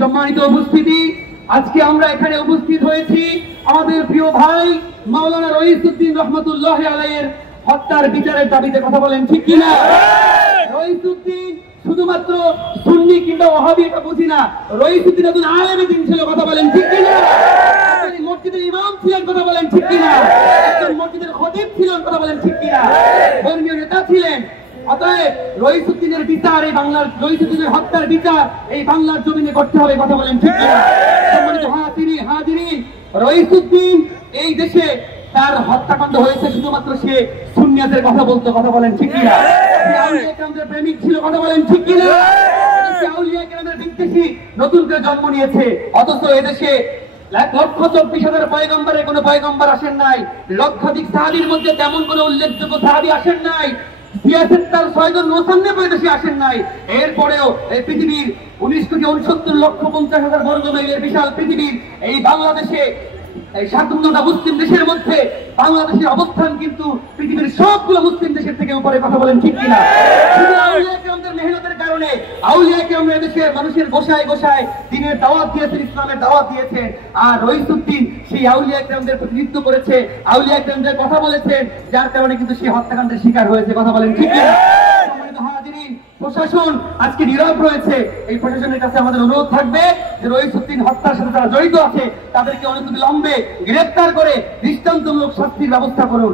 সম্মানিত উপস্থিতি, আজকে আমরা এখানে উপস্থিত হয়েছি আমাদের প্রিয় ভাই মাওলানা রইসউদ্দিন রহমতুল্লাহ আলাইহির হত্যার বিচারের দাবিতে। কথা বলেন ঠিক কিনা? রইসউদ্দিন শুধুমাত্র সুন্নি কিংবা ওয়াহাবি এটা বুঝি না, রইসউদ্দিন একজন আলেম দ্বীন ছিল। কথা বলেন ঠিক কিনা? একজন মসজিদের ইমাম ছিলেন। কথা বলেন ঠিক কিনা? একজন মসজিদের খতিব ছিলেন। কথা বলেন ঠিক কিনা? ধর্মীয় নেতা ছিলেন। অতএব রইসউদ্দিনের বিচার, এই বাংলার রইসউদ্দিনের হত্যার বিচার এই বাংলার জমিনে করতে হবে। কথা বলেন ঠিক কিনা? সম্মানিত হাজিরিন, রইসউদ্দিন এই দেশে তার হত্যাকাণ্ড হয়েছে শুধুমাত্র সে সুন্নিয়াতের কথা বলতো। কথা বলেন ঠিক কিনা? সে আউলিয়া কেরামের প্রেমিক ছিল। কথা বলেন ঠিক কিনা? সে আউলিয়া কেরামের বিদ্বেষী নতুন করে জন্ম নিয়েছে। অথচ এদেশে 1,24,000 পয়গম্বরের কোন পয়গম্বর আসেন নাই। লক্ষাধিক সাহাবীর মধ্যে তেমন কোন উল্লেখযোগ্য সাহাবী আসেন নাই। সিয়াসেত্তার 6 জন মুসান্নিফ দেশে আসেন নাই। এরপরেও এই পৃথিবীর 19,69,50,000 বর্গ মাইলের বিশাল পৃথিবীর এই বাংলাদেশে, এই 57টা মুসলিম দেশের মধ্যে বাংলাদেশের অবস্থান কিন্তু পৃথিবীর সবগুলো মুসলিম দেশের থেকে উপরে। কথা বলেন ঠিক কিনা? শুধু আউলিয়া কেরামদের মেহনতের কারণে আউলিয়া কেরামরা দেশের মানুষের গোসায় গোসায় দিনের দাওয়াত দিয়েছেন, ইসলামের দাওয়াত দিয়েছেন। আর রইসউদ্দিন সেই আউলিয়া কেরামদের প্রতিনিধিত্ব করেছে, আউলিয়া কেরামদের কথা বলেছেন, যার কারণে কিন্তু সেই হত্যাকাণ্ডের শিকার হয়েছে। কথা বলেন ঠিক কিনা? সম্মানিত হাজিরিন, প্রশাসন আজকে নীরব রয়েছে। এই প্রশাসনের কাছে আমাদের অনুরোধ থাকবে যে রইসউদ্দিন হত্যার সাথে যারা জড়িত আছে তাদেরকে অনতিবিলম্বে গ্রেফতার করে দৃষ্টান্তমূলক শাস্তির ব্যবস্থা করুন।